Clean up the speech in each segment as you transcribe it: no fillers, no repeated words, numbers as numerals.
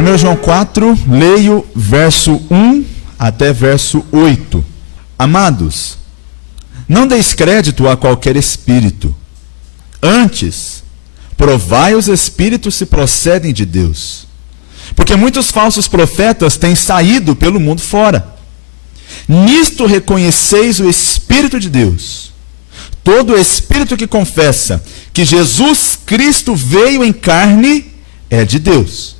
1 João 4, leio verso 1 até verso 8. Amados, não deis crédito a qualquer espírito. Antes, provai os espíritos se procedem de Deus. Porque muitos falsos profetas têm saído pelo mundo fora. Nisto reconheceis o Espírito de Deus. Todo espírito que confessa que Jesus Cristo veio em carne é de Deus.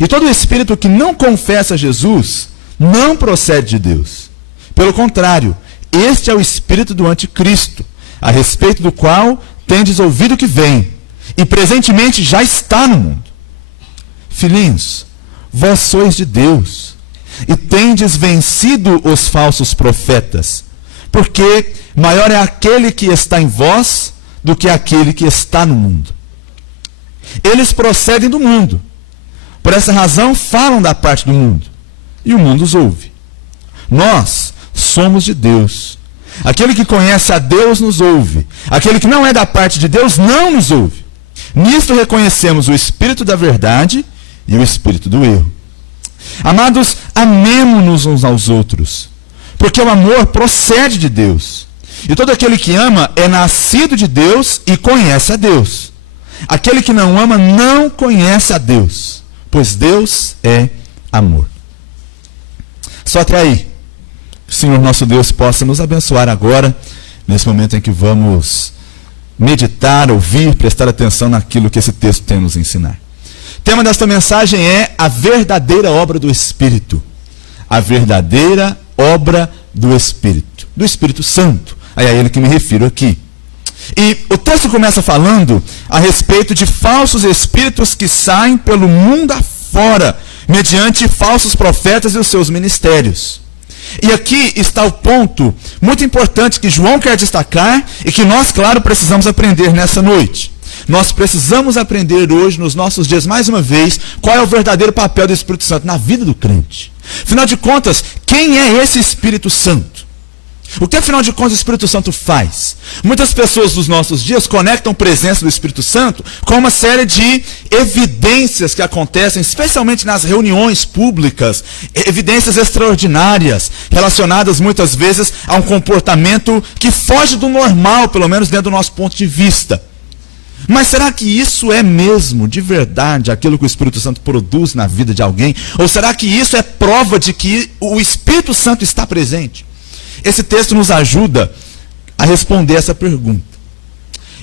E todo espírito que não confessa Jesus não procede de Deus. Pelo contrário, este é o espírito do anticristo, a respeito do qual tendes ouvido que vem, e presentemente já está no mundo. Filhinhos, vós sois de Deus, e tendes vencido os falsos profetas, porque maior é aquele que está em vós do que aquele que está no mundo. Eles procedem do mundo, por essa razão falam da parte do mundo, e o mundo os ouve. Nós somos de Deus. Aquele que conhece a Deus nos ouve. Aquele que não é da parte de Deus não nos ouve. Nisto reconhecemos o espírito da verdade e o espírito do erro. Amados, amemo-nos uns aos outros, porque o amor procede de Deus. E todo aquele que ama é nascido de Deus e conhece a Deus. Aquele que não ama não conhece a Deus, pois Deus é amor. Só até aí. Que o Senhor nosso Deus possa nos abençoar agora, nesse momento em que vamos meditar, ouvir, prestar atenção naquilo que esse texto tem a nos ensinar. O tema desta mensagem é a verdadeira obra do Espírito. A verdadeira obra do Espírito Santo. É a ele que me refiro aqui. E o texto começa falando a respeito de falsos espíritos que saem pelo mundo afora, mediante falsos profetas e os seus ministérios. E aqui está o ponto muito importante que João quer destacar e que nós, claro, precisamos aprender nessa noite. Nós precisamos aprender hoje, nos nossos dias, mais uma vez, qual é o verdadeiro papel do Espírito Santo na vida do crente. Afinal de contas, quem é esse Espírito Santo? O que, afinal de contas, o Espírito Santo faz? Muitas pessoas dos nossos dias conectam a presença do Espírito Santo com uma série de evidências que acontecem, especialmente nas reuniões públicas, evidências extraordinárias, relacionadas muitas vezes a um comportamento que foge do normal, pelo menos dentro do nosso ponto de vista. Mas será que isso é mesmo, de verdade, aquilo que o Espírito Santo produz na vida de alguém? Ou será que isso é prova de que o Espírito Santo está presente? Esse texto nos ajuda a responder essa pergunta.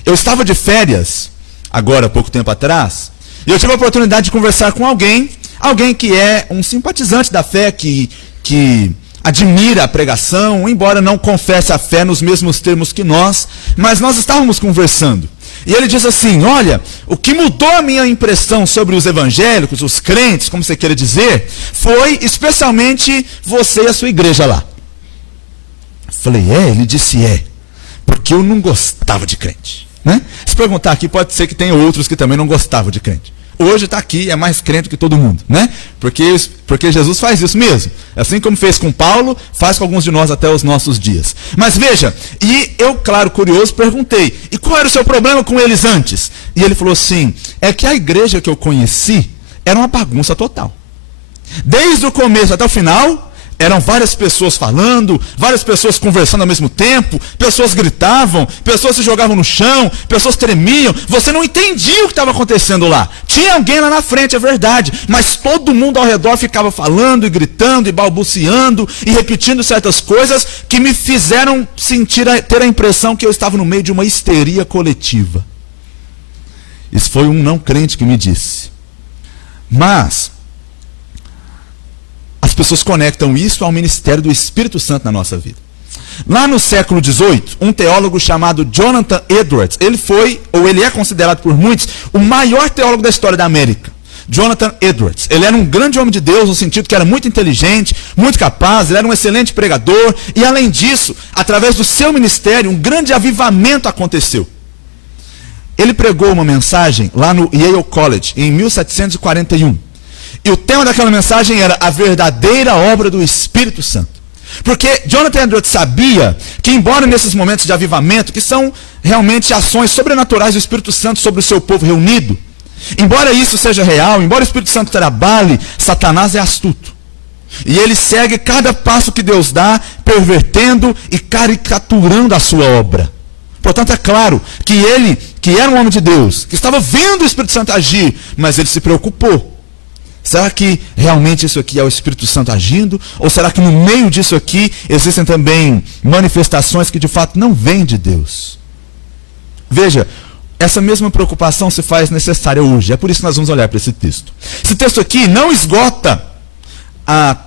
Eu estava de férias, agora há pouco tempo atrás, e eu tive a oportunidade de conversar com alguém que é um simpatizante da fé, que admira a pregação, embora não confesse a fé nos mesmos termos que nós, mas nós estávamos conversando. E ele diz assim: olha, o que mudou a minha impressão sobre os evangélicos, os crentes, como você queira dizer, foi especialmente você e a sua igreja lá. Falei, ele disse, porque eu não gostava de crente, né? Se perguntar aqui, pode ser que tenha outros que também não gostavam de crente. Hoje está aqui, é mais crente que todo mundo, né? Porque Jesus faz isso mesmo. Assim como fez com Paulo, faz com alguns de nós até os nossos dias. Mas veja, e eu, claro, curioso, perguntei, e qual era o seu problema com eles antes? E ele falou assim, é que a igreja que eu conheci era uma bagunça total. Desde o começo até o final, eram várias pessoas falando, várias pessoas conversando ao mesmo tempo, pessoas gritavam, pessoas se jogavam no chão, pessoas tremiam, você não entendia o que estava acontecendo lá. Tinha alguém lá na frente, é verdade, mas todo mundo ao redor ficava falando e gritando e balbuciando e repetindo certas coisas que me fizeram ter a impressão que eu estava no meio de uma histeria coletiva. Isso foi um não crente que me disse. Mas as pessoas conectam isso ao ministério do Espírito Santo na nossa vida. Lá no século XVIII, um teólogo chamado Jonathan Edwards, ele é considerado por muitos o maior teólogo da história da América. Jonathan Edwards. Ele era um grande homem de Deus, no sentido que era muito inteligente, muito capaz, ele era um excelente pregador, e além disso, através do seu ministério, um grande avivamento aconteceu. Ele pregou uma mensagem lá no Yale College, em 1741. E o tema daquela mensagem era a verdadeira obra do Espírito Santo. Porque Jonathan Edwards sabia que, embora nesses momentos de avivamento, que são realmente ações sobrenaturais do Espírito Santo sobre o seu povo reunido, Embora isso seja real, embora o Espírito Santo trabalhe, Satanás é astuto. E ele segue cada passo que Deus dá, pervertendo e caricaturando a sua obra. Portanto, é claro que ele, que era um homem de Deus, que estava vendo o Espírito Santo agir, mas ele se preocupou. Será que realmente isso aqui é o Espírito Santo agindo? Ou será que no meio disso aqui existem também manifestações que de fato não vêm de Deus? Veja, essa mesma preocupação se faz necessária hoje. É por isso que nós vamos olhar para esse texto. Esse texto aqui não esgota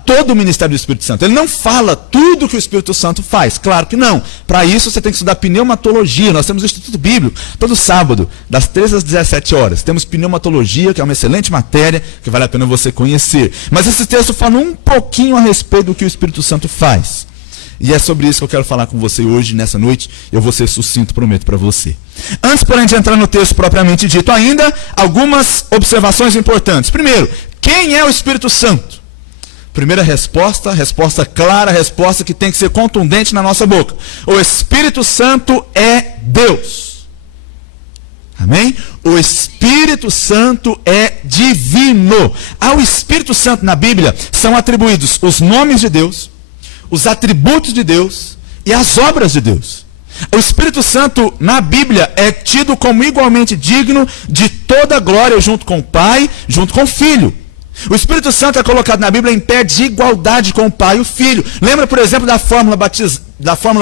todo o ministério do Espírito Santo. Ele não fala tudo que o Espírito Santo faz. Claro que não. Para isso você tem que estudar pneumatologia. Nós temos o Instituto Bíblico todo sábado, das 13 às 17 horas. Temos pneumatologia, que é uma excelente matéria, que vale a pena você conhecer. Mas esse texto fala um pouquinho a respeito do que o Espírito Santo faz. E é sobre isso que eu quero falar com você hoje, nessa noite. Eu vou ser sucinto, prometo para você. Antes, porém, de entrar no texto propriamente dito ainda, algumas observações importantes. Primeiro, quem é o Espírito Santo? Primeira resposta clara, resposta que tem que ser contundente na nossa boca. O Espírito Santo é Deus. Amém? O Espírito Santo é divino. Ao Espírito Santo na Bíblia são atribuídos os nomes de Deus, os atributos de Deus e as obras de Deus. O Espírito Santo na Bíblia é tido como igualmente digno de toda glória junto com o Pai, junto com o Filho. O Espírito Santo é colocado na Bíblia em pé de igualdade com o Pai e o Filho. Lembra, por exemplo, da fórmula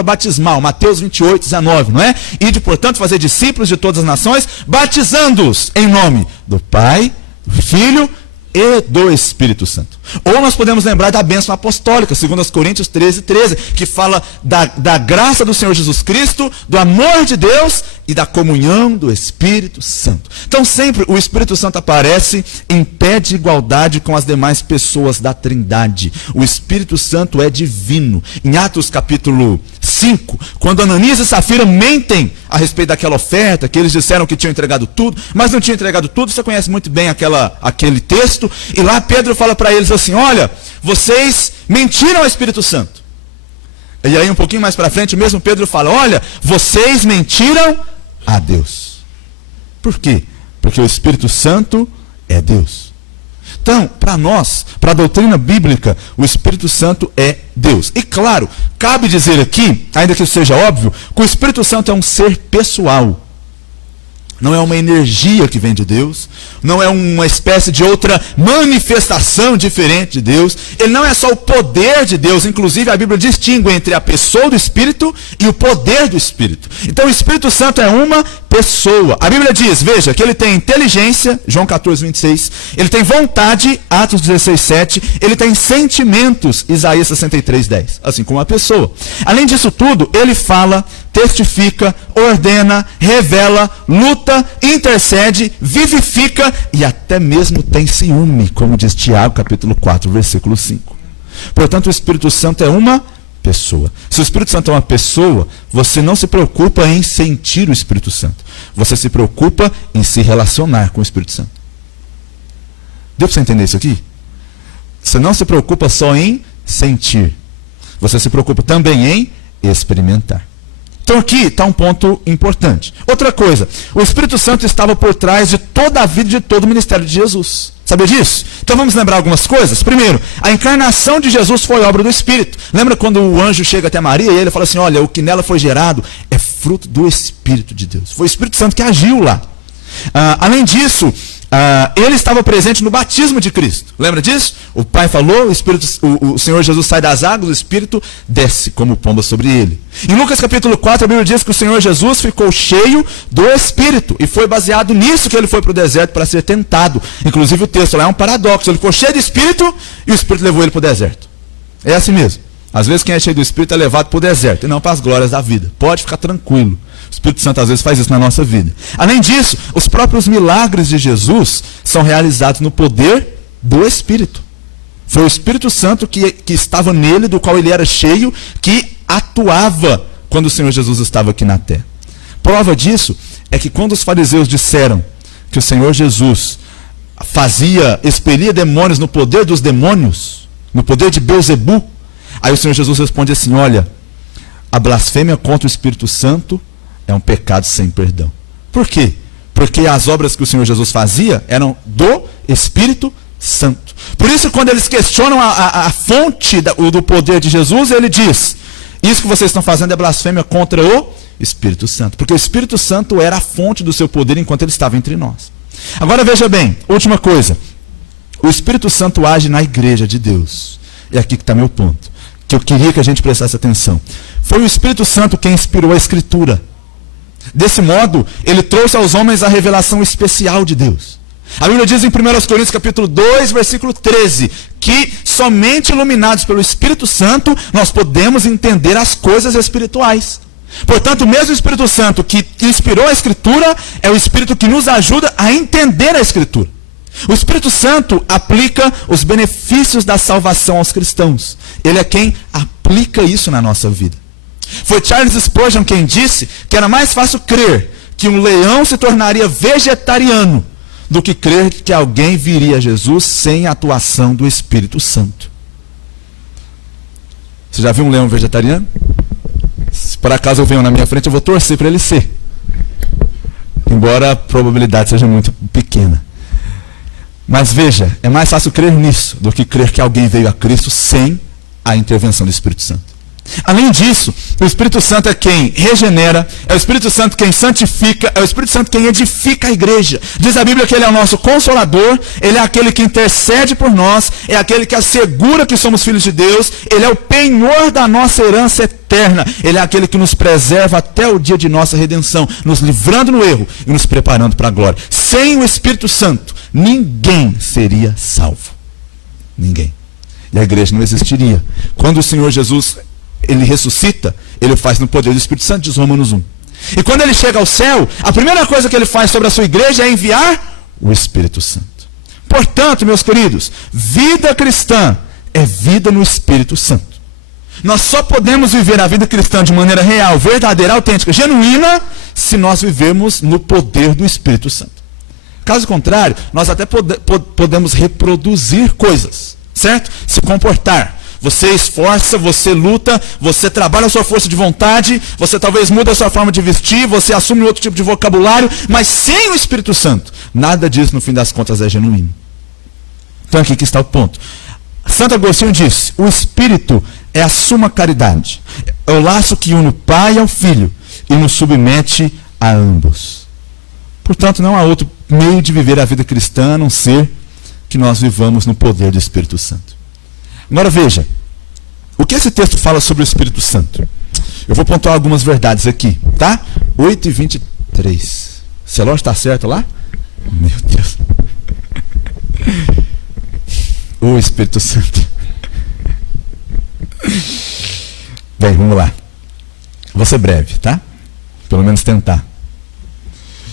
batismal, Mateus 28, 19, não é? Ide, portanto, fazer discípulos de todas as nações, batizando-os em nome do Pai, do Filho e do Espírito Santo. Ou nós podemos lembrar da bênção apostólica, 2 Coríntios 13, 13, que fala da graça do Senhor Jesus Cristo, do amor de Deus e da comunhão do Espírito Santo. Então sempre o Espírito Santo aparece em pé de igualdade com as demais pessoas da Trindade. O Espírito Santo é divino. Em Atos capítulo 5, quando Ananias e Safira mentem a respeito daquela oferta, que eles disseram que tinham entregado tudo, mas não tinham entregado tudo, você conhece muito bem aquele texto, e lá Pedro fala para eles assim, olha, vocês mentiram ao Espírito Santo. E aí um pouquinho mais para frente, o mesmo Pedro fala, olha, vocês mentiram a Deus. Por quê? Porque o Espírito Santo é Deus. Então, para nós, para a doutrina bíblica, o Espírito Santo é Deus. E claro, cabe dizer aqui, ainda que isso seja óbvio, que o Espírito Santo é um ser pessoal. Não é uma energia que vem de Deus, não é uma espécie de outra manifestação diferente de Deus, ele não é só o poder de Deus, inclusive a Bíblia distingue entre a pessoa do Espírito e o poder do Espírito. Então o Espírito Santo é uma pessoa. A Bíblia diz, veja, que ele tem inteligência, João 14, 26, ele tem vontade, Atos 16, 7, ele tem sentimentos, Isaías 63, 10, assim como uma pessoa. Além disso tudo, ele fala, testifica, ordena, revela, luta, intercede, vivifica e até mesmo tem ciúme, como diz Tiago, capítulo 4, versículo 5. Portanto, o Espírito Santo é uma pessoa. Se o Espírito Santo é uma pessoa, você não se preocupa em sentir o Espírito Santo. Você se preocupa em se relacionar com o Espírito Santo. Deu para você entender isso aqui? Você não se preocupa só em sentir. Você se preocupa também em experimentar. Então aqui está um ponto importante. Outra coisa, o Espírito Santo estava por trás de toda a vida, de todo o ministério de Jesus. Sabia disso? Então vamos lembrar algumas coisas. Primeiro, a encarnação de Jesus foi obra do Espírito. Lembra quando o anjo chega até Maria e ele fala assim, olha, o que nela foi gerado é fruto do Espírito de Deus. Foi o Espírito Santo que agiu lá. Além disso, ele estava presente no batismo de Cristo. Lembra disso? O Pai falou, o Senhor Jesus sai das águas, o Espírito desce como pomba sobre ele. Em Lucas capítulo 4, a Bíblia diz que o Senhor Jesus ficou cheio do Espírito. E foi baseado nisso que ele foi para o deserto para ser tentado. Inclusive o texto lá é um paradoxo. Ele ficou cheio de Espírito e o Espírito levou ele para o deserto. É assim mesmo. Às vezes quem é cheio do Espírito é levado para o deserto e não para as glórias da vida. Pode ficar tranquilo. O Espírito Santo às vezes faz isso na nossa vida. Além disso, os próprios milagres de Jesus são realizados no poder do Espírito. Foi o Espírito Santo que estava nele, do qual ele era cheio, que atuava quando o Senhor Jesus estava aqui na terra. Prova disso é que quando os fariseus disseram que o Senhor Jesus expelia demônios no poder dos demônios, no poder de Belzebu, aí o Senhor Jesus responde assim, olha, a blasfêmia contra o Espírito Santo é um pecado sem perdão. Por quê? porque as obras que o Senhor Jesus fazia eram do Espírito Santo. Por isso, quando eles questionam a fonte do poder de Jesus, ele diz: isso que vocês estão fazendo é blasfêmia contra o Espírito Santo, porque o Espírito Santo era a fonte do seu poder enquanto ele estava entre nós. Agora veja bem, última coisa, o Espírito Santo age na igreja de Deus. É aqui que está meu ponto, que eu queria que a gente prestasse atenção. Foi o Espírito Santo quem inspirou a Escritura. Desse modo, ele trouxe aos homens a revelação especial de Deus. A Bíblia diz em 1 Coríntios capítulo 2, versículo 13, que somente iluminados pelo Espírito Santo, nós podemos entender as coisas espirituais. Portanto, o mesmo Espírito Santo que inspirou a Escritura, é o Espírito que nos ajuda a entender a Escritura. O Espírito Santo aplica os benefícios da salvação aos cristãos. Ele é quem aplica isso na nossa vida. Foi Charles Spurgeon quem disse que era mais fácil crer que um leão se tornaria vegetariano do que crer que alguém viria a Jesus sem a atuação do Espírito Santo. Você já viu um leão vegetariano? Se por acaso eu venho na minha frente, eu vou torcer para ele ser. Embora a probabilidade seja muito pequena. Mas veja, é mais fácil crer nisso do que crer que alguém veio a Cristo sem a intervenção do Espírito Santo. Além disso, o Espírito Santo é quem regenera, é o Espírito Santo quem santifica, é o Espírito Santo quem edifica a igreja. Diz a Bíblia que ele é o nosso consolador, ele é aquele que intercede por nós, é aquele que assegura que somos filhos de Deus, ele é o penhor da nossa herança eterna, ele é aquele que nos preserva até o dia de nossa redenção, nos livrando no erro e nos preparando para a glória. Sem o Espírito Santo, ninguém seria salvo. Ninguém. E a igreja não existiria. Quando o Senhor Jesus ele ressuscita, ele faz no poder do Espírito Santo, diz Romanos 1. E quando ele chega ao céu, a primeira coisa que ele faz sobre a sua igreja é enviar o Espírito Santo. Portanto, meus queridos, vida cristã é vida no Espírito Santo. Nós só podemos viver a vida cristã de maneira real, verdadeira, autêntica, genuína, se nós vivermos no poder do Espírito Santo. Caso contrário, nós até podemos reproduzir coisas, certo? Se comportar. Você esforça, você luta, você trabalha a sua força de vontade, você talvez muda a sua forma de vestir, você assume outro tipo de vocabulário, mas sem o Espírito Santo, nada disso no fim das contas é genuíno. Então aqui que está o ponto. Santo Agostinho disse: o Espírito é a suma caridade, é o laço que une o Pai ao Filho e nos submete a ambos. Portanto, não há outro meio de viver a vida cristã a não ser que nós vivamos no poder do Espírito Santo. Agora veja, o que esse texto fala sobre o Espírito Santo? Eu vou pontuar algumas verdades aqui, tá? 8:23. Se a loja está certa lá? Meu Deus. O Espírito Santo. Bem, vamos lá. Vou ser breve, tá? Pelo menos tentar.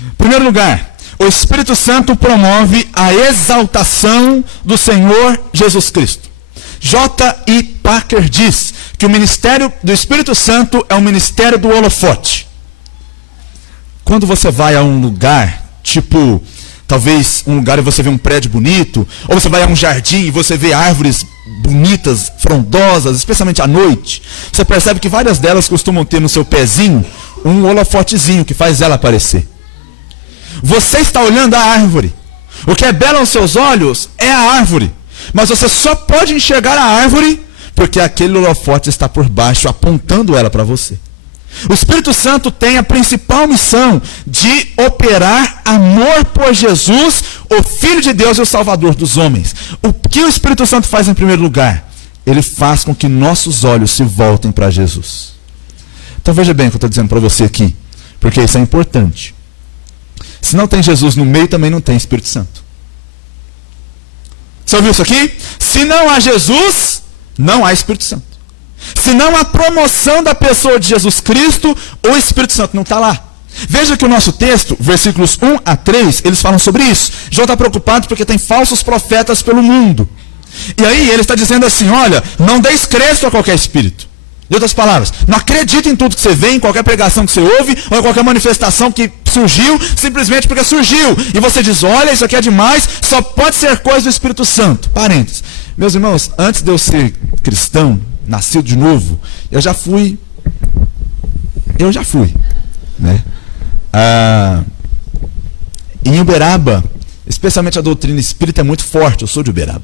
Em primeiro lugar, o Espírito Santo promove a exaltação do Senhor Jesus Cristo. J.I. Packer diz que o ministério do Espírito Santo é o ministério do holofote. Quando você vai a um lugar, tipo, talvez um lugar e você vê um prédio bonito, ou você vai a um jardim e você vê árvores bonitas, frondosas, especialmente à noite, você percebe que várias delas costumam ter no seu pezinho um holofotezinho que faz ela aparecer. Você está olhando a árvore. O que é belo aos seus olhos é a árvore. Mas você só pode enxergar a árvore porque aquele holofote está por baixo, apontando ela para você. O Espírito Santo tem a principal missão de operar amor por Jesus, o Filho de Deus e o Salvador dos homens. O que o Espírito Santo faz em primeiro lugar? Ele faz com que nossos olhos se voltem para Jesus. Então veja bem o que eu estou dizendo para você aqui, porque isso é importante. Se não tem Jesus no meio, também não tem Espírito Santo. Você ouviu isso aqui? Se não há Jesus, não há Espírito Santo. Se não há promoção da pessoa de Jesus Cristo, o Espírito Santo não está lá. Veja que o nosso texto, versículos 1-3, eles falam sobre isso. João está preocupado porque tem falsos profetas pelo mundo. E aí ele está dizendo assim: olha, não deis crédito a qualquer espírito. De outras palavras, não acredite em tudo que você vê, em qualquer pregação que você ouve, ou em qualquer manifestação que surgiu, simplesmente porque surgiu. E você diz: olha, isso aqui é demais, só pode ser coisa do Espírito Santo. Parênteses. Meus irmãos, antes de eu ser cristão, nascido de novo, eu já fui, né? em Uberaba, especialmente a doutrina espírita é muito forte. Eu sou de Uberaba.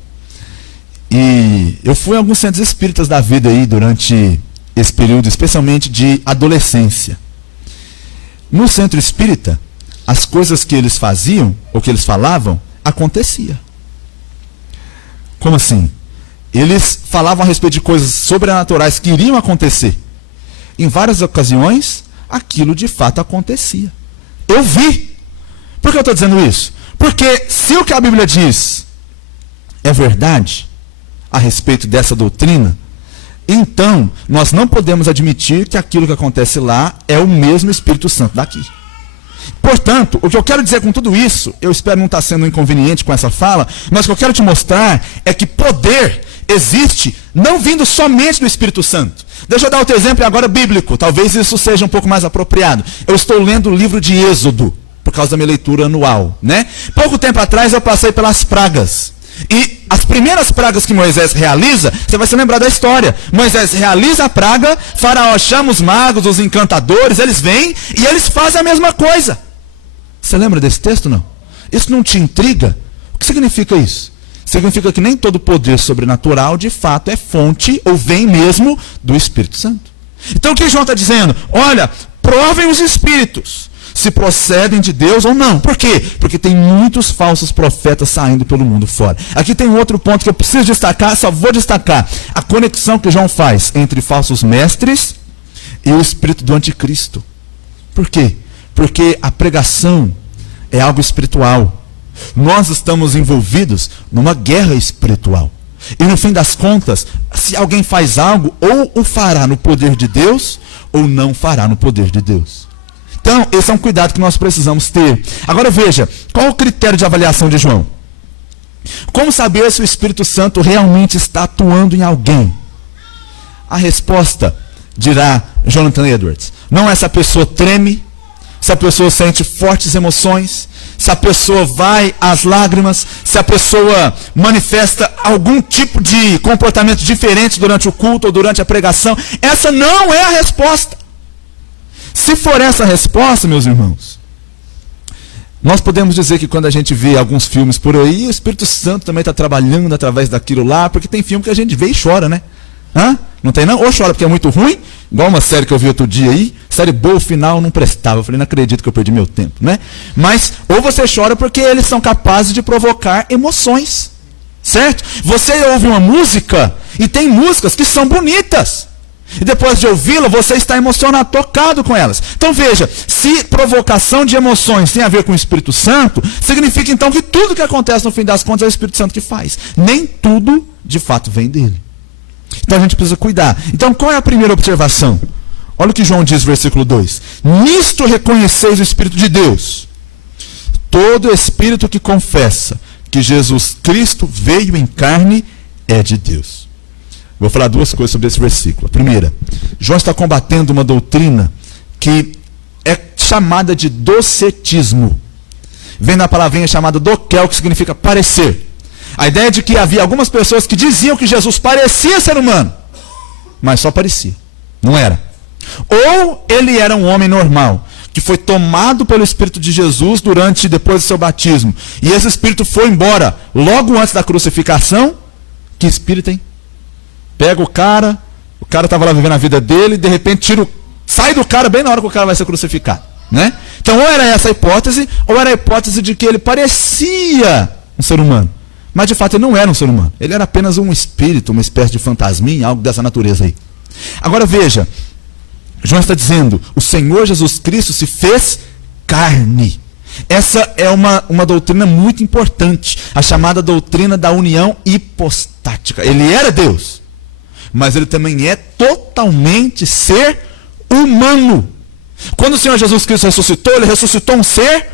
E eu fui a alguns centros espíritas da vida aí durante esse período, especialmente de adolescência. No centro espírita, as coisas que eles faziam, ou que eles falavam, acontecia. Como assim? Eles falavam a respeito de coisas sobrenaturais que iriam acontecer. Em várias ocasiões, aquilo de fato acontecia. Eu vi. Por que eu estou dizendo isso? Porque se o que a Bíblia diz é verdade a respeito dessa doutrina, então nós não podemos admitir que aquilo que acontece lá é o mesmo Espírito Santo daqui. Portanto, o que eu quero dizer com tudo isso, eu espero não estar sendo inconveniente com essa fala, mas o que eu quero te mostrar é que poder existe não vindo somente do Espírito Santo. Deixa eu dar outro exemplo agora bíblico, talvez isso seja um pouco mais apropriado. Eu estou lendo o livro de Êxodo, por causa da minha leitura anual, né? Pouco tempo atrás eu passei pelas pragas. E as primeiras pragas que Moisés realiza, você vai se lembrar da história. Moisés realiza a praga, Faraó chama os magos, os encantadores, eles vêm e eles fazem a mesma coisa. Você lembra desse texto, não? Isso não te intriga? O que significa isso? Significa que nem todo poder sobrenatural de fato é fonte ou vem mesmo do Espírito Santo. Então o que João está dizendo? Olha, provem os espíritos se procedem de Deus ou não. Por quê? Porque tem muitos falsos profetas saindo pelo mundo fora. Aqui tem outro ponto que eu preciso destacar, só vou destacar. A conexão que João faz entre falsos mestres e o espírito do anticristo. Por quê? Porque a pregação é algo espiritual. Nós estamos envolvidos numa guerra espiritual. E no fim das contas, se alguém faz algo, ou o fará no poder de Deus, ou não fará no poder de Deus. Então, esse é um cuidado que nós precisamos ter. Agora veja, qual é o critério de avaliação de João? Como saber se o Espírito Santo realmente está atuando em alguém? A resposta, dirá Jonathan Edwards, não é se a pessoa treme, se a pessoa sente fortes emoções, se a pessoa vai às lágrimas, se a pessoa manifesta algum tipo de comportamento diferente durante o culto ou durante a pregação. Essa não é a resposta. Se for essa a resposta, meus irmãos, nós podemos dizer que quando a gente vê alguns filmes por aí, o Espírito Santo também está trabalhando através daquilo lá, porque tem filme que a gente vê e chora, né? Hã? Não tem não? Ou chora porque é muito ruim, igual uma série que eu vi outro dia aí, série boa, o final não prestava. Eu falei, não acredito que eu perdi meu tempo, né? Mas, ou você chora porque eles são capazes de provocar emoções, certo? Você ouve uma música, e tem músicas que são bonitas. E depois de ouvi-la, você está emocionado, tocado com elas. Então veja, se provocação de emoções tem a ver com o Espírito Santo, significa então que tudo que acontece no fim das contas é o Espírito Santo que faz. Nem tudo, de fato, vem dele. Então a gente precisa cuidar. Então qual é a primeira observação? Olha o que João diz, versículo 2. Nisto reconheceis o Espírito de Deus. Todo espírito que confessa que Jesus Cristo veio em carne é de Deus. Vou falar duas coisas sobre esse versículo. A primeira, João está combatendo uma doutrina que é chamada de docetismo. Vem da palavrinha chamada doquel, que significa parecer. A ideia de que havia algumas pessoas que diziam que Jesus parecia ser humano, mas só parecia, não era. Ou ele era um homem normal, que foi tomado pelo Espírito de Jesus depois do seu batismo. E esse Espírito foi embora logo antes da crucificação. Que Espírito, hein? Pega o cara estava lá vivendo a vida dele, de repente sai do cara bem na hora que o cara vai ser crucificado, né? Então ou era essa a hipótese, ou era a hipótese de que ele parecia um ser humano, mas de fato ele não era um ser humano, ele era apenas um espírito, uma espécie de fantasminha, algo dessa natureza aí. Agora veja, João está dizendo, o Senhor Jesus Cristo se fez carne. Essa é uma doutrina muito importante, a chamada doutrina da união hipostática. Ele era Deus, mas ele também é totalmente ser humano. Quando o Senhor Jesus Cristo ressuscitou, ele ressuscitou um ser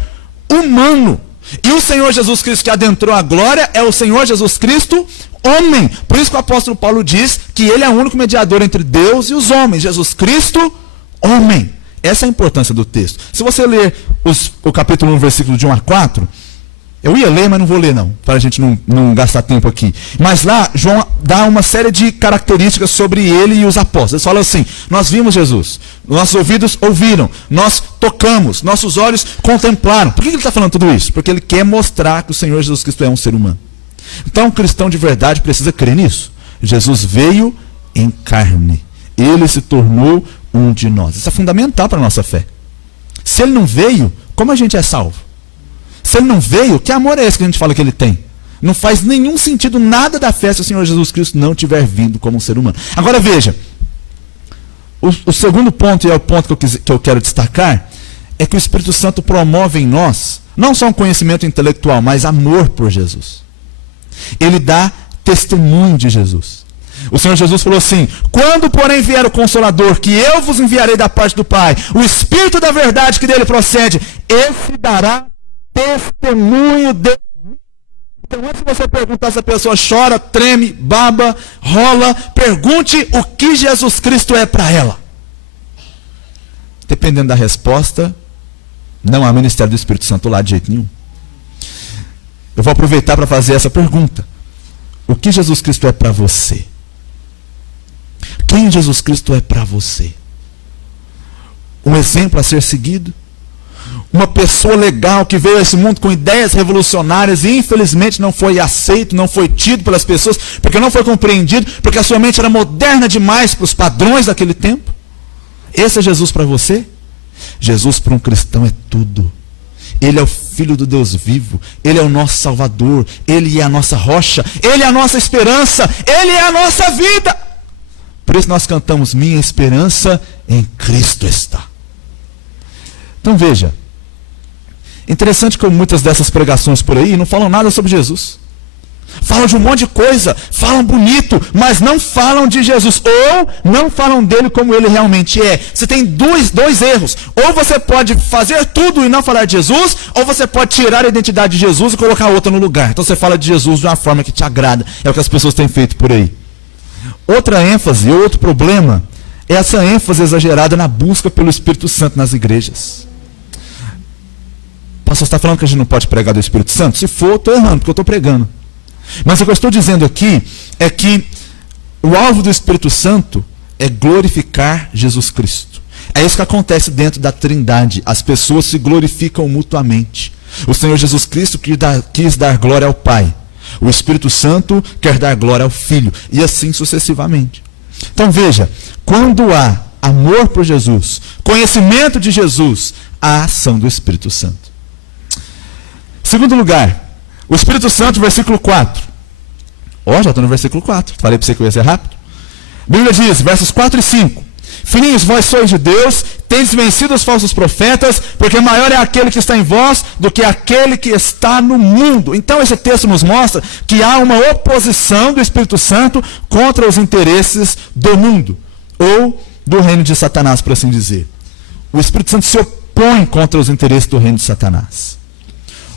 humano. E o Senhor Jesus Cristo que adentrou a glória é o Senhor Jesus Cristo homem. Por isso que o apóstolo Paulo diz que ele é o único mediador entre Deus e os homens. Jesus Cristo, homem. Essa é a importância do texto. Se você ler o capítulo 1, versículo de 1 a 4, Eu ia ler, mas não vou ler não, para a gente não gastar tempo aqui. Mas lá, João dá uma série de características sobre ele e os apóstolos. Ele fala assim: nós vimos Jesus, nossos ouvidos ouviram, nós tocamos, nossos olhos contemplaram. Por que ele está falando tudo isso? Porque ele quer mostrar que o Senhor Jesus Cristo é um ser humano. Então, um cristão de verdade precisa crer nisso. Jesus veio em carne. Ele se tornou um de nós. Isso é fundamental para a nossa fé. Se ele não veio, como a gente é salvo? Se ele não veio, que amor é esse que a gente fala que ele tem? Não faz nenhum sentido nada da fé se o Senhor Jesus Cristo não tiver vindo como um ser humano. Agora veja, o segundo ponto, e é o ponto que eu quero destacar, é que o Espírito Santo promove em nós, não só um conhecimento intelectual, mas amor por Jesus. Ele dá testemunho de Jesus. O Senhor Jesus falou assim: quando porém vier o Consolador, que eu vos enviarei da parte do Pai, o Espírito da verdade que dele procede, esse dará testemunho de mim. Então, antes de você perguntar se a pessoa chora, treme, baba, rola, pergunte o que Jesus Cristo é para ela. Dependendo da resposta, não há ministério do Espírito Santo lá de jeito nenhum. Eu vou aproveitar para fazer essa pergunta: o que Jesus Cristo é para você? Quem Jesus Cristo é para você? Um exemplo a ser seguido? Uma pessoa legal que veio a esse mundo com ideias revolucionárias e infelizmente não foi aceito, não foi tido pelas pessoas, porque não foi compreendido, porque a sua mente era moderna demais para os padrões daquele tempo? Esse é Jesus para você? Jesus para um cristão é tudo. Ele é o Filho do Deus vivo, Ele é o nosso Salvador, Ele é a nossa rocha, Ele é a nossa esperança, Ele é a nossa vida. Por isso nós cantamos: minha esperança em Cristo está. Então veja, interessante como muitas dessas pregações por aí não falam nada sobre Jesus. Falam de um monte de coisa, falam bonito, mas não falam de Jesus, ou não falam dele como ele realmente é. Você tem dois erros: ou você pode fazer tudo e não falar de Jesus, ou você pode tirar a identidade de Jesus e colocar outra no lugar. Então você fala de Jesus de uma forma que te agrada. É o que as pessoas têm feito por aí. Outra ênfase, outro problema, é essa ênfase exagerada na busca pelo Espírito Santo nas igrejas. Pastor, você está falando que a gente não pode pregar do Espírito Santo? Se for, estou errando, porque eu estou pregando. Mas o que eu estou dizendo aqui é que o alvo do Espírito Santo é glorificar Jesus Cristo. É isso que acontece dentro da Trindade. As pessoas se glorificam mutuamente. O Senhor Jesus Cristo quis dar glória ao Pai. O Espírito Santo quer dar glória ao Filho. E assim sucessivamente. Então veja, quando há amor por Jesus, conhecimento de Jesus, há ação do Espírito Santo. Segundo lugar, o Espírito Santo, versículo 4. Já estou no versículo 4. Falei para você que eu ia ser rápido. A Bíblia diz, versos 4 e 5. Filhinhos, vós sois de Deus, tendes vencido os falsos profetas, porque maior é aquele que está em vós do que aquele que está no mundo. Então esse texto nos mostra que há uma oposição do Espírito Santo contra os interesses do mundo, ou do reino de Satanás, por assim dizer. O Espírito Santo se opõe contra os interesses do reino de Satanás.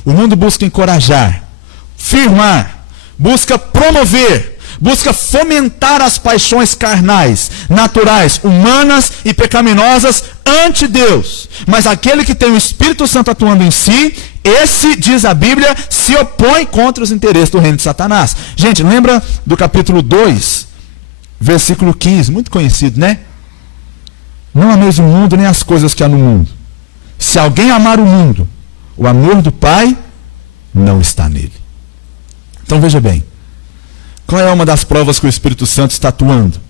O mundo busca encorajar, firmar, busca promover, busca fomentar as paixões carnais, naturais, humanas e pecaminosas ante Deus. Mas aquele que tem o Espírito Santo atuando em si, esse, diz a Bíblia, se opõe contra os interesses do reino de Satanás. Gente, lembra do capítulo 2, versículo 15, muito conhecido, né? Não ameis o mundo nem as coisas que há no mundo. Se alguém amar o mundo, o amor do Pai não está nele. Então veja bem, qual é uma das provas que o Espírito Santo está atuando?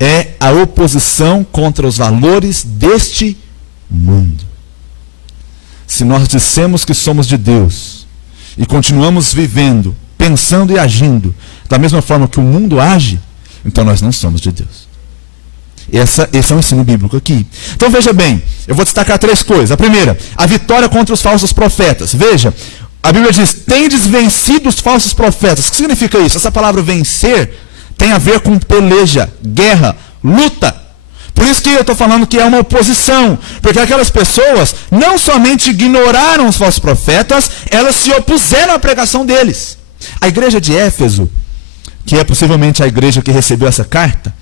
É a oposição contra os valores deste mundo. Se nós dissemos que somos de Deus e continuamos vivendo, pensando e agindo da mesma forma que o mundo age, então nós não somos de Deus. Esse é um ensino bíblico aqui. Então veja bem, eu vou destacar 3 coisas. A primeira, a vitória contra os falsos profetas. Veja, a Bíblia diz, tendes vencido os falsos profetas. O que significa isso? Essa palavra vencer tem a ver com peleja, guerra, luta. Por isso que eu estou falando que é uma oposição. Porque aquelas pessoas não somente ignoraram os falsos profetas, elas se opuseram à pregação deles. A igreja de Éfeso, que é possivelmente a igreja que recebeu essa carta,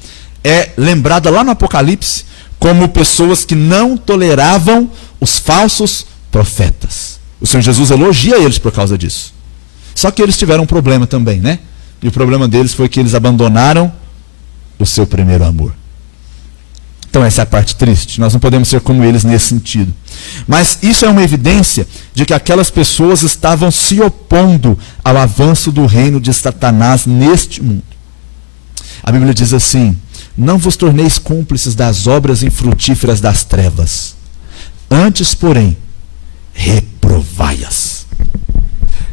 é lembrada lá no Apocalipse como pessoas que não toleravam os falsos profetas. O Senhor Jesus elogia eles por causa disso. Só que eles tiveram um problema também, né? E o problema deles foi que eles abandonaram o seu primeiro amor. Então essa é a parte triste. Nós não podemos ser como eles nesse sentido. Mas isso é uma evidência de que aquelas pessoas estavam se opondo ao avanço do reino de Satanás neste mundo. A Bíblia diz assim: não vos torneis cúmplices das obras infrutíferas das trevas. Antes, porém, reprovai-as.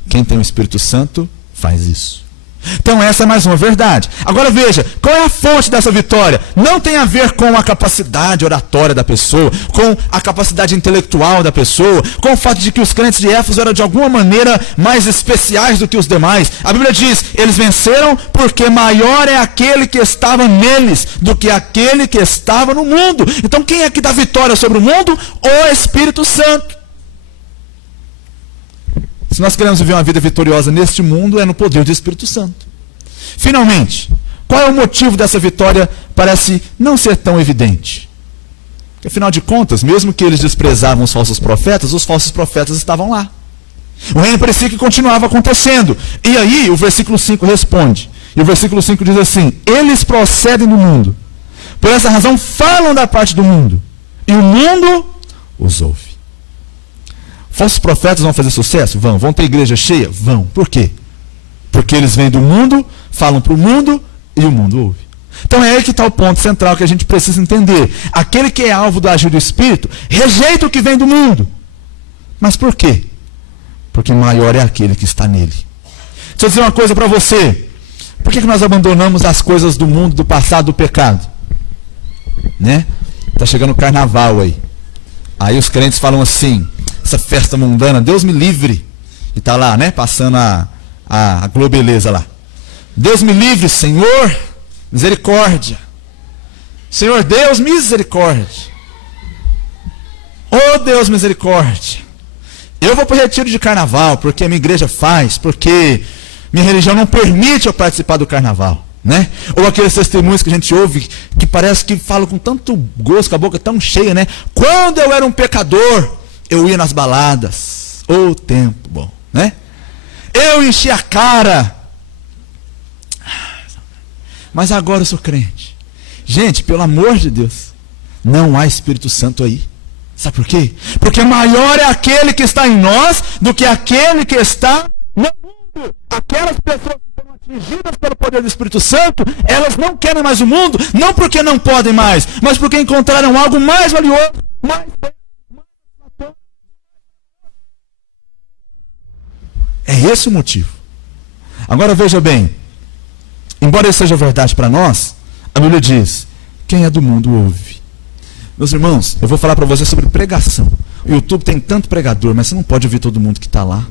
Quem tem o Espírito Santo faz isso. Então essa é mais uma verdade. Agora veja, qual é a fonte dessa vitória? Não tem a ver com a capacidade oratória da pessoa, com a capacidade intelectual da pessoa, com o fato de que os crentes de Éfeso eram de alguma maneira mais especiais do que os demais. A Bíblia diz, eles venceram porque maior é aquele que estava neles do que aquele que estava no mundo. Então quem é que dá vitória sobre o mundo? O Espírito Santo. Se nós queremos viver uma vida vitoriosa neste mundo, é no poder do Espírito Santo. Finalmente, qual é o motivo dessa vitória? Parece não ser tão evidente. Porque, afinal de contas, mesmo que eles desprezavam os falsos profetas estavam lá. O reino parecia que continuava acontecendo. E aí, o versículo 5 responde. E o versículo 5 diz assim: eles procedem do mundo. Por essa razão, falam da parte do mundo. E o mundo os ouve. Falsos profetas vão fazer sucesso? Vão ter igreja cheia? Vão. Por quê? Porque eles vêm do mundo, falam para o mundo e o mundo ouve. Então é aí que está o ponto central que a gente precisa entender. Aquele que é alvo do agir do Espírito rejeita o que vem do mundo. Mas por quê? Porque maior é aquele que está nele. Deixa eu dizer uma coisa para você. Por que nós abandonamos as coisas do mundo, do passado, do pecado? Né? Está chegando o carnaval aí. Aí os crentes falam assim: essa festa mundana, Deus me livre. E está lá, né? Passando a globeleza lá. Deus me livre, Senhor, misericórdia. Senhor Deus, misericórdia. Oh Deus, misericórdia. Eu vou para o retiro de carnaval, porque a minha igreja faz, porque minha religião não permite eu participar do carnaval. Né? Ou aqueles testemunhos que a gente ouve, que parece que falam com tanto gosto, com a boca tão cheia, né? Quando eu era um pecador, eu ia nas baladas. Ô tempo bom, né? Eu enchi a cara. Mas agora eu sou crente. Gente, pelo amor de Deus, não há Espírito Santo aí. Sabe por quê? Porque maior é aquele que está em nós do que aquele que está no mundo. Aquelas pessoas que foram atingidas pelo poder do Espírito Santo, elas não querem mais o mundo, não porque não podem mais, mas porque encontraram algo mais valioso, mais belo. É esse o motivo. Agora veja bem, embora isso seja verdade para nós, a Bíblia diz: quem é do mundo ouve. Meus irmãos, eu vou falar para vocês sobre pregação. O YouTube tem tanto pregador, mas você não pode ouvir todo mundo que está lá.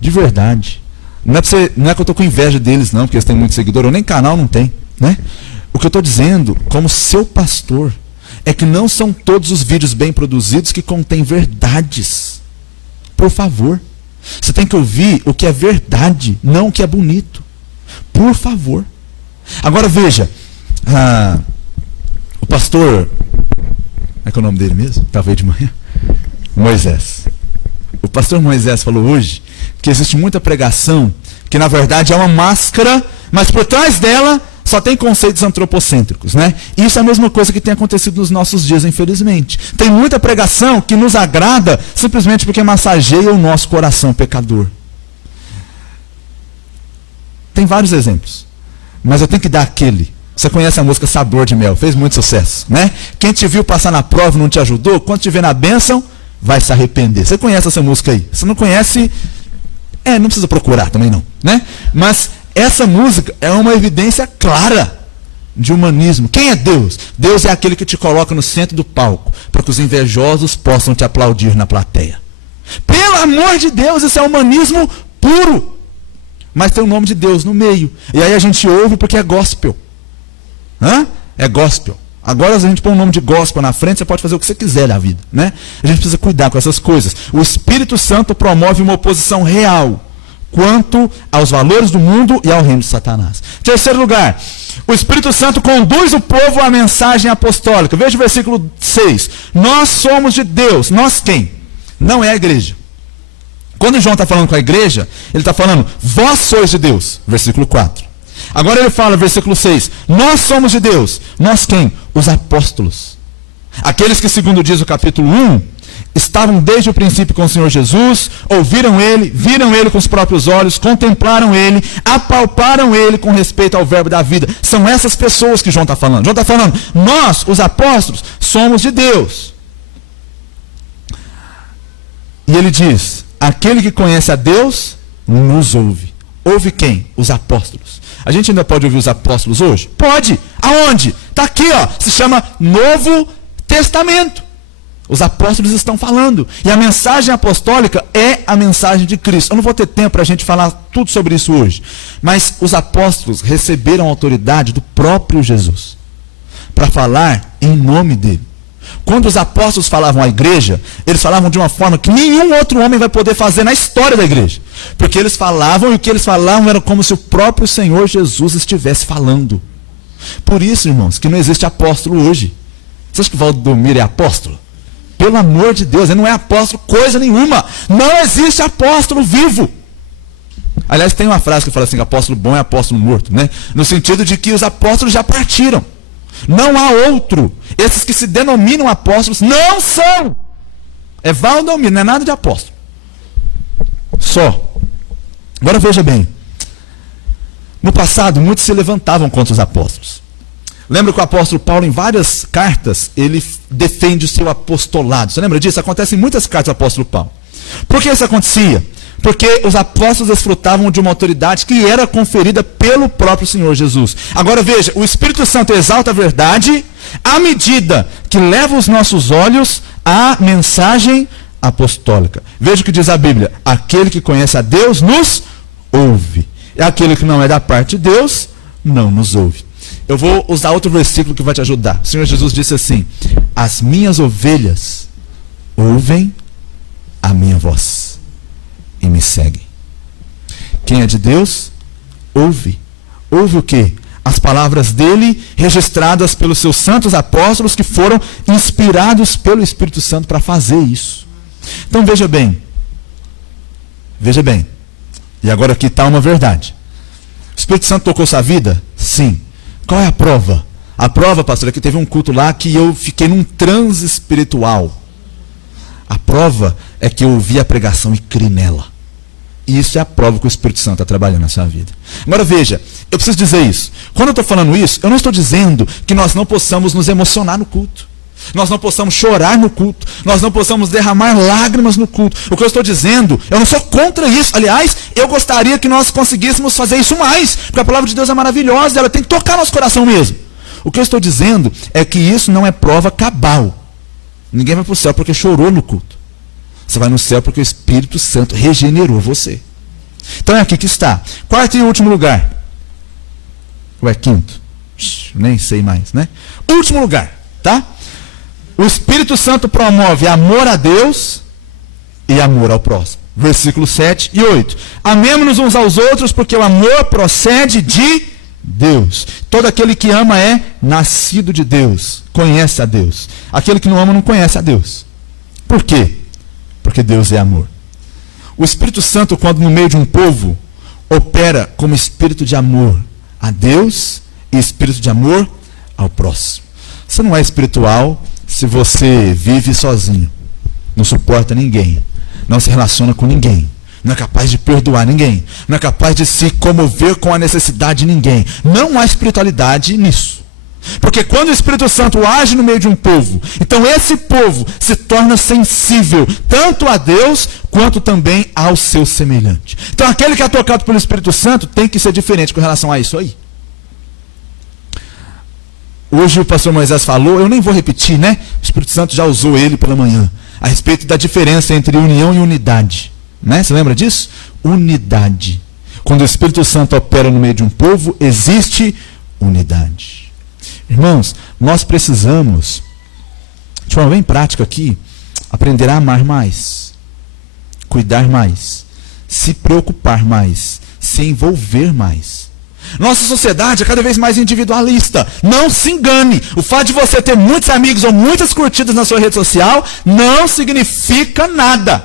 De verdade. Não é que eu estou com inveja deles, não, porque eles têm muito seguidor, ou nem canal não tem. Né? O que eu estou dizendo, como seu pastor, é que não são todos os vídeos bem produzidos que contêm verdades. Por favor. Você tem que ouvir o que é verdade, não o que é bonito. Por favor. Agora veja, o pastor, como é que é o nome dele mesmo? Estava aí de manhã. Moisés. O pastor Moisés falou hoje que existe muita pregação que na verdade é uma máscara, mas por trás dela só tem conceitos antropocêntricos, né? E isso é a mesma coisa que tem acontecido nos nossos dias, infelizmente. Tem muita pregação que nos agrada simplesmente porque massageia o nosso coração pecador. Tem vários exemplos, mas eu tenho que dar aquele. Você conhece a música Sabor de Mel, fez muito sucesso, né? Quem te viu passar na prova e não te ajudou, quando te vê na bênção, vai se arrepender. Você conhece essa música aí? Se não conhece, não precisa procurar também não, né? Mas essa música é uma evidência clara de humanismo. Quem é Deus? Deus é aquele que te coloca no centro do palco, para que os invejosos possam te aplaudir na plateia. Pelo amor de Deus, isso é humanismo puro. Mas tem o nome de Deus no meio. E aí a gente ouve porque é gospel. É gospel. Agora, se a gente põe o nome de gospel na frente, você pode fazer o que você quiser da vida, né? A gente precisa cuidar com essas coisas. O Espírito Santo promove uma oposição real quanto aos valores do mundo e ao reino de Satanás. Terceiro lugar, o Espírito Santo conduz o povo à mensagem apostólica. Veja o versículo 6. Nós somos de Deus. Nós quem? não é a igreja. Quando João está falando com a igreja, ele está falando, vós sois de Deus, versículo 4. Agora ele fala, versículo 6, nós somos de Deus. Nós quem? Os apóstolos. Aqueles que, segundo diz o capítulo 1, estavam desde o princípio com o Senhor Jesus, ouviram Ele, viram Ele com os próprios olhos, contemplaram Ele, apalparam Ele com respeito ao verbo da vida. São essas pessoas que João está falando. João está falando, nós, os apóstolos, somos de Deus. E ele diz, aquele que conhece a Deus, nos ouve. Ouve quem? Os apóstolos. A gente ainda pode ouvir os apóstolos hoje? Pode. Aonde? Está aqui, ó. Se chama Novo Testamento. Os apóstolos estão falando. E a mensagem apostólica é a mensagem de Cristo. Eu não vou ter tempo para a gente falar tudo sobre isso hoje. Mas os apóstolos receberam a autoridade do próprio Jesus para falar em nome dele. Quando os apóstolos falavam à igreja, eles falavam de uma forma que nenhum outro homem vai poder fazer na história da igreja. Porque eles falavam, e o que eles falavam era como se o próprio Senhor Jesus estivesse falando. Por isso, irmãos, que não existe apóstolo hoje. Você acha que Valdomiro é apóstolo? Pelo amor de Deus, ele não é apóstolo coisa nenhuma. Não existe apóstolo vivo. Aliás, tem uma frase que fala assim, que apóstolo bom é apóstolo morto, né? No sentido de que os apóstolos já partiram. Não há outro. Esses que se denominam apóstolos não são. É Valdomiro, não é nada de apóstolo. Só. Agora veja bem. No passado, muitos se levantavam contra os apóstolos. Lembra que o apóstolo Paulo, em várias cartas, ele defende o seu apostolado. Você lembra disso? Acontece em muitas cartas do apóstolo Paulo. Por que isso acontecia? Porque os apóstolos desfrutavam de uma autoridade que era conferida pelo próprio Senhor Jesus. Agora veja, o Espírito Santo exalta a verdade à medida que leva os nossos olhos à mensagem apostólica. Veja o que diz a Bíblia. Aquele que conhece a Deus nos ouve. E aquele que não é da parte de Deus não nos ouve. Eu vou usar outro versículo que vai te ajudar. O Senhor Jesus disse assim, as minhas ovelhas ouvem a minha voz e me seguem. Quem é de Deus, ouve. Ouve o quê? As palavras dele, registradas pelos seus santos apóstolos, que foram inspirados pelo Espírito Santo para fazer isso. Então veja bem. Veja bem. E agora aqui está uma verdade. O Espírito Santo tocou sua vida? Sim. Qual é a prova? A prova, pastor, é que teve um culto lá que eu fiquei num transe espiritual. A prova é que eu ouvi a pregação e criei nela. E isso é a prova que o Espírito Santo está trabalhando na sua vida. Agora veja, eu preciso dizer isso. Quando eu estou falando isso, eu não estou dizendo que nós não possamos nos emocionar no culto. Nós não possamos chorar no culto. Nós não possamos derramar lágrimas no culto. O que eu estou dizendo, eu não sou contra isso. Aliás, eu gostaria que nós conseguíssemos fazer isso mais. Porque a palavra de Deus é maravilhosa, ela tem que tocar nosso coração mesmo. O que eu estou dizendo é que isso não é prova cabal. Ninguém vai para o céu porque chorou no culto. Você vai no céu porque o Espírito Santo regenerou você. Então é aqui que está. Quarto e último lugar. Ou é quinto? Nem sei mais, né? Último lugar, tá? O Espírito Santo promove amor a Deus e amor ao próximo. Versículos 7 e 8. Amemo-nos uns aos outros porque o amor procede de Deus. Todo aquele que ama é nascido de Deus, conhece a Deus. Aquele que não ama não conhece a Deus. Por quê? Porque Deus é amor. O Espírito Santo, quando no meio de um povo, opera como espírito de amor a Deus e espírito de amor ao próximo. Você não é espiritual se você vive sozinho, não suporta ninguém, não se relaciona com ninguém, não é capaz de perdoar ninguém, não é capaz de se comover com a necessidade de ninguém. Não há espiritualidade nisso. Porque quando o Espírito Santo age no meio de um povo, então esse povo se torna sensível tanto a Deus quanto também ao seu semelhante. Então aquele que é tocado pelo Espírito Santo tem que ser diferente com relação a isso aí. Hoje o pastor Moisés falou, eu nem vou repetir, né? O Espírito Santo já usou ele pela manhã, a respeito da diferença entre união e unidade. Né? Você lembra disso? Unidade. Quando o Espírito Santo opera no meio de um povo, existe unidade. Irmãos, nós precisamos, de forma bem prática aqui, aprender a amar mais, cuidar mais, se preocupar mais, se envolver mais. Nossa sociedade é cada vez mais individualista. Não se engane. O fato de você ter muitos amigos ou muitas curtidas na sua rede social não significa nada.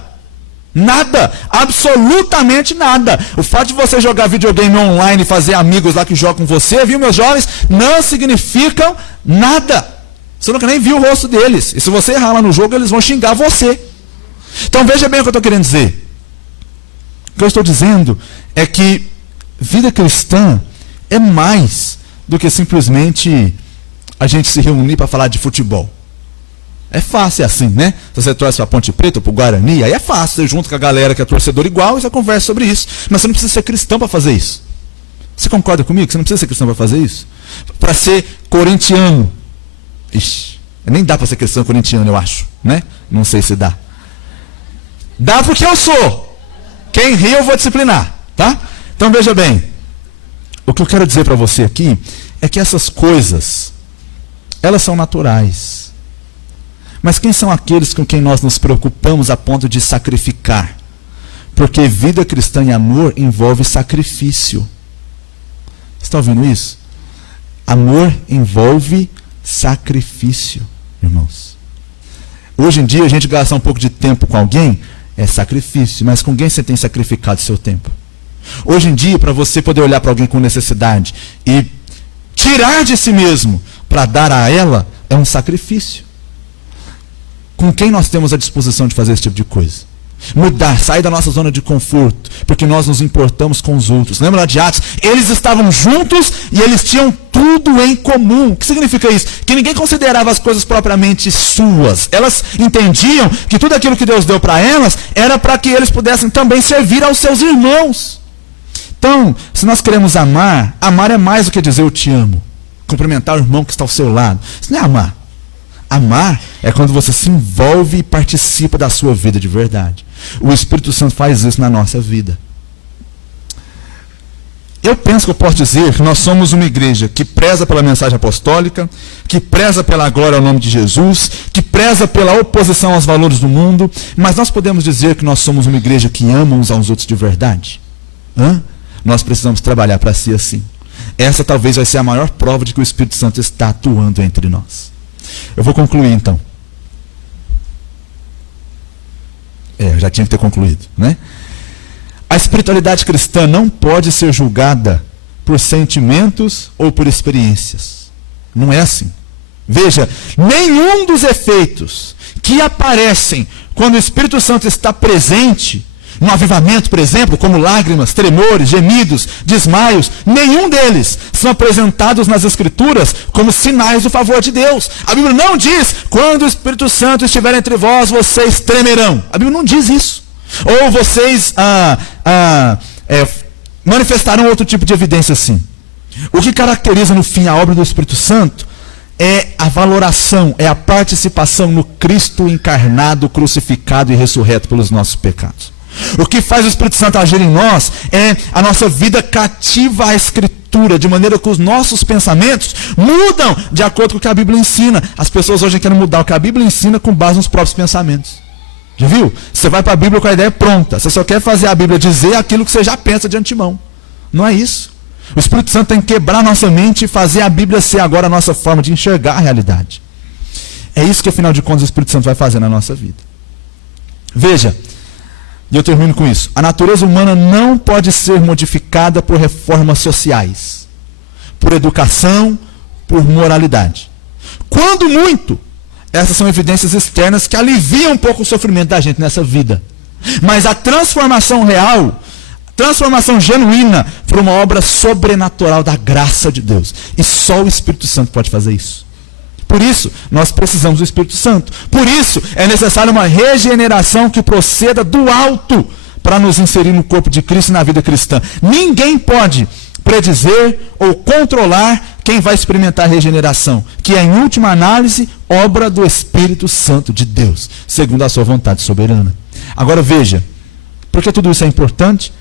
Nada. Absolutamente nada. O fato de você jogar videogame online e fazer amigos lá que jogam com você, viu, meus jovens, não significam nada. Você nunca nem viu o rosto deles. E se você errar lá no jogo, eles vão xingar você. Então veja bem o que eu estou querendo dizer. O que eu estou dizendo é que vida cristã é mais do que simplesmente a gente se reunir para falar de futebol. É fácil assim, né? Se você torce para a Ponte Preta ou para o Guarani, aí é fácil, você junta com a galera que é torcedor igual e você conversa sobre isso. Mas você não precisa ser cristão para fazer isso. Você concorda comigo? Você não precisa ser cristão para fazer isso? Para ser corintiano. Ixi, nem dá para ser cristão corintiano, eu acho, né? Não sei se dá. Dá porque eu sou. Quem ri eu vou disciplinar, tá? Então veja bem. O que eu quero dizer para você aqui é que essas coisas, elas são naturais. Mas quem são aqueles com quem nós nos preocupamos a ponto de sacrificar? Porque vida cristã e amor envolve sacrifício. Você está ouvindo isso? Amor envolve sacrifício, irmãos. Hoje em dia a gente gasta um pouco de tempo com alguém, é sacrifício, mas com quem você tem sacrificado seu tempo? Hoje em dia, para você poder olhar para alguém com necessidade e tirar de si mesmo para dar a ela, é um sacrifício. Com quem nós temos a disposição de fazer esse tipo de coisa? Mudar, sair da nossa zona de conforto, porque nós nos importamos com os outros. Lembra lá de Atos? Eles estavam juntos e eles tinham tudo em comum. O que significa isso? Que ninguém considerava as coisas propriamente suas. Elas entendiam que tudo aquilo que Deus deu para elas era para que eles pudessem também servir aos seus irmãos. Então, se nós queremos amar, amar é mais do que dizer eu te amo. Cumprimentar o irmão que está ao seu lado. Isso não é amar. Amar é quando você se envolve e participa da sua vida de verdade. O Espírito Santo faz isso na nossa vida. Eu penso que eu posso dizer que nós somos uma igreja que preza pela mensagem apostólica, que preza pela glória ao nome de Jesus, que preza pela oposição aos valores do mundo, mas nós podemos dizer que nós somos uma igreja que ama uns aos outros de verdade? Nós precisamos trabalhar para ser assim. Essa talvez vai ser a maior prova de que o Espírito Santo está atuando entre nós. Eu vou concluir então. Eu já tinha que ter concluído, né? A espiritualidade cristã não pode ser julgada por sentimentos ou por experiências. Não é assim. Veja, nenhum dos efeitos que aparecem quando o Espírito Santo está presente, no avivamento, por exemplo, como lágrimas, tremores, gemidos, desmaios, nenhum deles são apresentados nas Escrituras como sinais do favor de Deus. A Bíblia não diz, quando o Espírito Santo estiver entre vós, vocês tremerão. A Bíblia não diz isso. Ou vocês manifestarão outro tipo de evidência assim. O que caracteriza no fim a obra do Espírito Santo é a valoração, é a participação no Cristo encarnado, crucificado e ressurreto pelos nossos pecados. O que faz o Espírito Santo agir em nós é a nossa vida cativa à Escritura, de maneira que os nossos pensamentos mudam de acordo com o que a Bíblia ensina. As pessoas hoje querem mudar o que a Bíblia ensina com base nos próprios pensamentos. Já viu? Você vai para a Bíblia com a ideia pronta. Você só quer fazer a Bíblia dizer aquilo que você já pensa de antemão. Não é isso. O Espírito Santo tem que quebrar nossa mente e fazer a Bíblia ser agora a nossa forma de enxergar a realidade. É isso que, afinal de contas, o Espírito Santo vai fazer na nossa vida. Veja. E eu termino com isso. A natureza humana não pode ser modificada por reformas sociais, por educação, por moralidade. Quando muito, essas são evidências externas que aliviam um pouco o sofrimento da gente nessa vida. Mas a transformação real, transformação genuína, foi uma obra sobrenatural da graça de Deus. E só o Espírito Santo pode fazer isso. Por isso, nós precisamos do Espírito Santo. Por isso, é necessária uma regeneração que proceda do alto para nos inserir no corpo de Cristo e na vida cristã. Ninguém pode predizer ou controlar quem vai experimentar a regeneração, que é, em última análise, obra do Espírito Santo de Deus, segundo a sua vontade soberana. Agora veja, por que tudo isso é importante?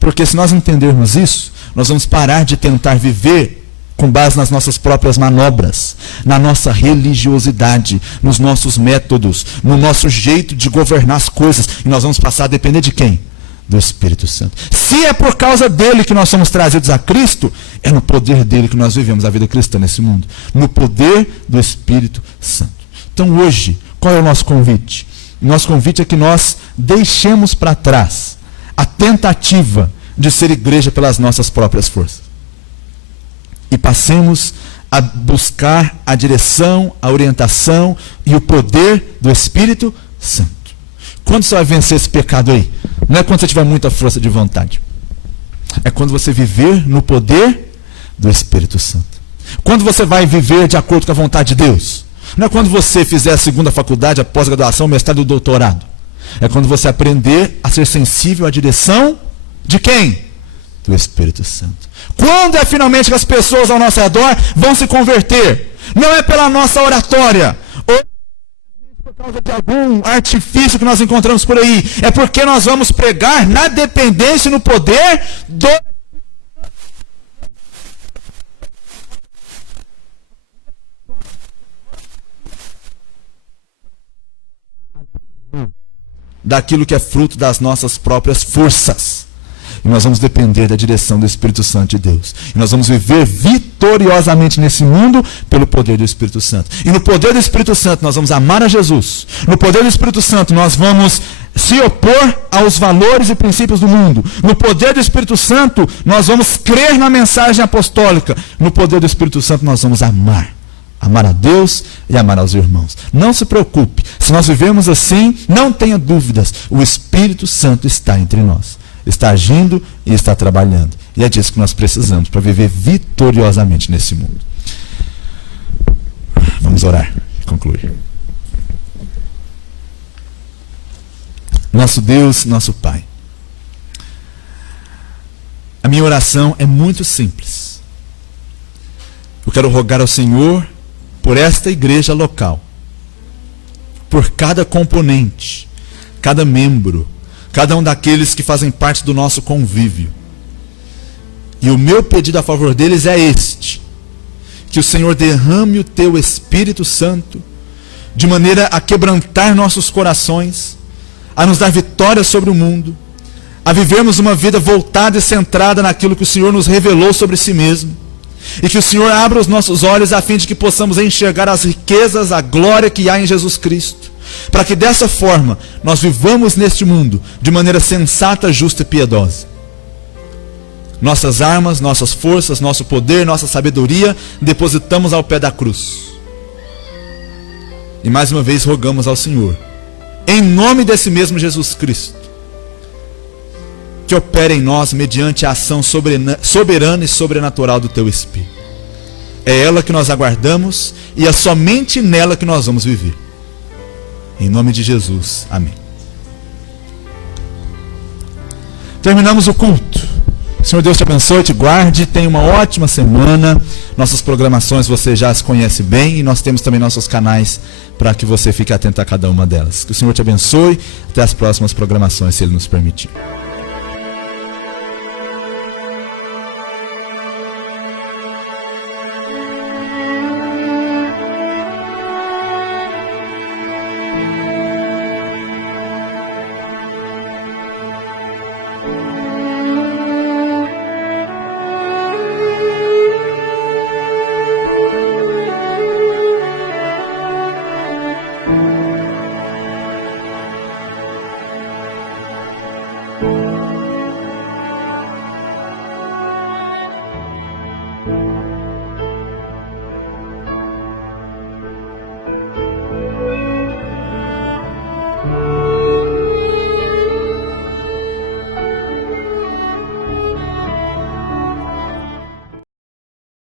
Porque se nós entendermos isso, nós vamos parar de tentar viver com base nas nossas próprias manobras, na nossa religiosidade, nos nossos métodos, no nosso jeito de governar as coisas. E nós vamos passar a depender de quem? do Espírito Santo. Se é por causa dele que nós somos trazidos a Cristo, é no poder dele que nós vivemos a vida cristã nesse mundo. No poder do Espírito Santo. Então hoje, qual é o nosso convite? O nosso convite é que nós deixemos para trás a tentativa de ser igreja pelas nossas próprias forças. E passemos a buscar a direção, a orientação e o poder do Espírito Santo. Quando você vai vencer esse pecado aí? Não é quando você tiver muita força de vontade. É quando você viver no poder do Espírito Santo. Quando você vai viver de acordo com a vontade de Deus. Não é quando você fizer a segunda faculdade, a pós-graduação, o mestrado e o doutorado. É quando você aprender a ser sensível à direção de quem? Do Espírito Santo. Quando é finalmente que as pessoas ao nosso redor vão se converter? Não é pela nossa oratória, ou por causa de algum artifício que nós encontramos por aí. É porque nós vamos pregar na dependência e no poder do daquilo que é fruto das nossas próprias forças. E nós vamos depender da direção do Espírito Santo de Deus. E nós vamos viver vitoriosamente nesse mundo pelo poder do Espírito Santo. E no poder do Espírito Santo nós vamos amar a Jesus. No poder do Espírito Santo nós vamos se opor aos valores e princípios do mundo. No poder do Espírito Santo nós vamos crer na mensagem apostólica. No poder do Espírito Santo nós vamos amar. Amar a Deus e amar aos irmãos. Não se preocupe. Se nós vivemos assim, não tenha dúvidas. O Espírito Santo está entre nós. Está agindo e está trabalhando. E é disso que nós precisamos para viver vitoriosamente nesse mundo. Vamos orar e concluir. Nosso Deus, nosso Pai. A minha oração é muito simples. Eu quero rogar ao Senhor por esta igreja local, por cada componente, cada membro, cada um daqueles que fazem parte do nosso convívio. E o meu pedido a favor deles é este: que o Senhor derrame o teu Espírito Santo, de maneira a quebrantar nossos corações, a nos dar vitória sobre o mundo, a vivermos uma vida voltada e centrada naquilo que o Senhor nos revelou sobre si mesmo. E que o Senhor abra os nossos olhos a fim de que possamos enxergar as riquezas, a glória que há em Jesus Cristo. Para que dessa forma nós vivamos neste mundo de maneira sensata, justa e piedosa. Nossas armas, nossas forças, nosso poder, nossa sabedoria, depositamos ao pé da cruz. E mais uma vez rogamos ao Senhor, em nome desse mesmo Jesus Cristo, que opere em nós mediante a ação soberana e sobrenatural do teu Espírito. É ela que nós aguardamos e é somente nela que nós vamos viver. Em nome de Jesus, amém. Terminamos o culto. Senhor Deus te abençoe, te guarde, tenha uma ótima semana. Nossas programações você já as conhece bem e nós temos também nossos canais para que você fique atento a cada uma delas. Que o Senhor te abençoe, até as próximas programações, se Ele nos permitir.